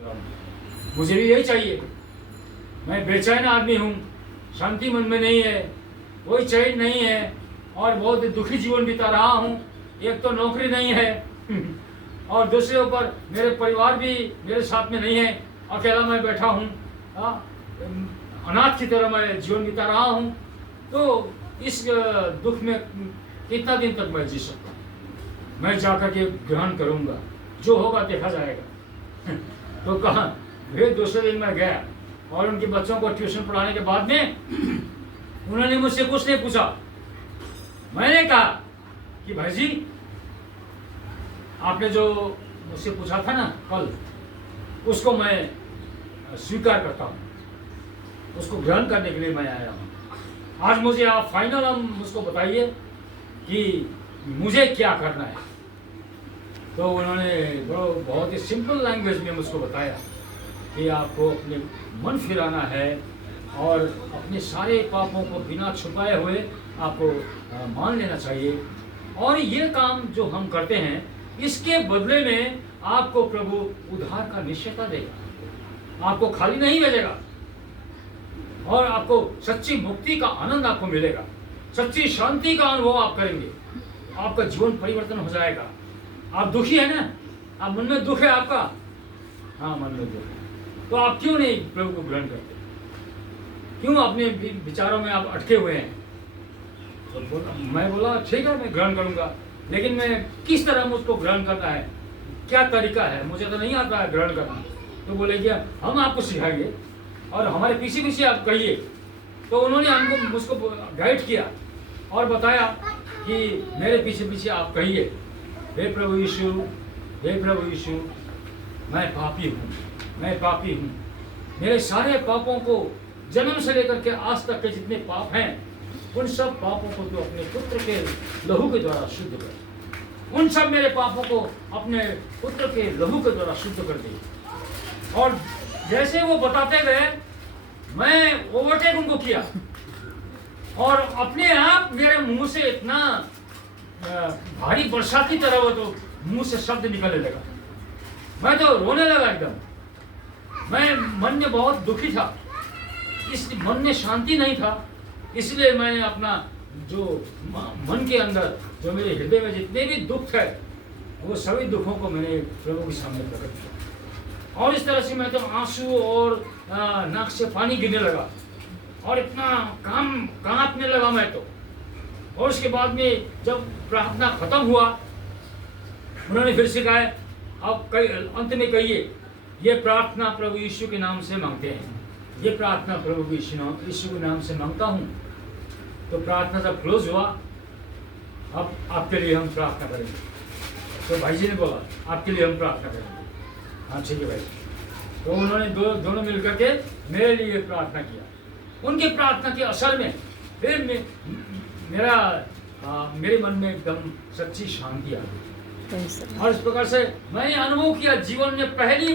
मुझे भी यही चाहिए। मैं बेचैन आदमी हूँ, शांति मन में नहीं है, कोई चैन नहीं है और बहुत दुखी जीवन बिता रहा हूँ। एक तो नौकरी नहीं है और दूसरे ऊपर मेरे परिवार भी मेरे साथ में नहीं है, अकेला मैं बैठा हूँ, अनाथ की तरह मैं जीवन बिता रहा हूँ। तो इस दुख में कितना दिन तक मैं जी सकता हूँ? मैं जाकर के ग्रहण करूँगा, जो होगा देखा जाएगा। तो कहा फिर दूसरे दिन मैं गया और उनके बच्चों को ट्यूशन पढ़ाने के बाद में उन्होंने मुझसे कुछ नहीं पूछा। मैंने कहा कि भाई जी, आपने जो मुझसे पूछा था ना कल, उसको मैं स्वीकार करता हूँ, उसको ग्रहण करने के लिए मैं आया हूँ। आज मुझे आप फाइनल मुझको बताइए कि मुझे क्या करना है। तो उन्होंने बहुत ही सिंपल लैंग्वेज में मुझको बताया कि आपको अपने मन फिराना है और अपने सारे पापों को बिना छुपाए हुए आपको मान लेना चाहिए। और ये काम जो हम करते हैं, इसके बदले में आपको प्रभु उद्धार का निश्चयता देगा, आपको खाली नहीं भेजेगा और आपको सच्ची मुक्ति का आनंद आपको मिलेगा, सच्ची शांति का अनुभव आप करेंगे, आपका जीवन परिवर्तन हो जाएगा। आप दुखी है ना, आप मन में दुख है आपका, हाँ मन में दुख है, तो आप क्यों नहीं प्रभु को ग्रहण करते? क्यों अपने विचारों में आप अटके हुए हैं? तो मैं बोला ठीक है, मैं ग्रहण करूंगा, लेकिन मैं किस तरह मुझको ग्रहण करना है, क्या तरीका है, मुझे तो नहीं आता है ग्रहण करना। तो बोले कि हम आपको सिखाएंगे और हमारे पीछे पीछे आप कहिए। तो उन्होंने हमको मुझको गाइड किया और बताया कि मेरे पीछे पीछे आप कहिए, हे प्रभु यीशु, हे प्रभु यीशु, मैं पापी हूँ, मैं पापी हूँ। मेरे सारे पापों को जन्म से लेकर के आज तक के जितने पाप हैं, उन सब पापों को तो अपने पुत्र के लहू के द्वारा शुद्ध कर, उन सब मेरे पापों को अपने पुत्र के लहू के द्वारा शुद्ध कर दे। और जैसे वो बताते गए, मैं ओवरटेक उनको किया और अपने आप मेरे मुंह से इतना भारी वर्षा की तरह वो तो मुंह से शब्द निकलने लगा। मैं तो रोने लगा एकदम। मैं मन में बहुत दुखी था, इस मन में शांति नहीं था, इसलिए मैंने अपना जो मन के अंदर, जो मेरे हृदय में जितने भी दुख है, वो सभी दुखों को मैंने प्रभु के सामने प्रकट किया। और इस तरह से मैं तो आंसू और नाक से पानी गिरने लगा और इतना कांपने लगा मैं तो। और उसके बाद में जब प्रार्थना खत्म हुआ, उन्होंने फिर से कहा, अब अंत में कहिए, ये प्रार्थना प्रभु यीशु के नाम से मांगते हैं, ये प्रार्थना प्रभु यीशु के नाम से मांगता हूँ। तो प्रार्थना जब क्लोज हुआ, अब आपके लिए हम प्रार्थना करेंगे। तो भाई जी ने बोला, आपके लिए हम प्रार्थना करेंगे। हाँ ठीक है भाई। तो उन्होंने दोनों मिलकर के मेरे लिए प्रार्थना किया। उनकी प्रार्थना के असर में फिर मेरे मन में एकदम सच्ची शांति आ गई। और इस प्रकार से मैंने अनुभव किया, जीवन में पहली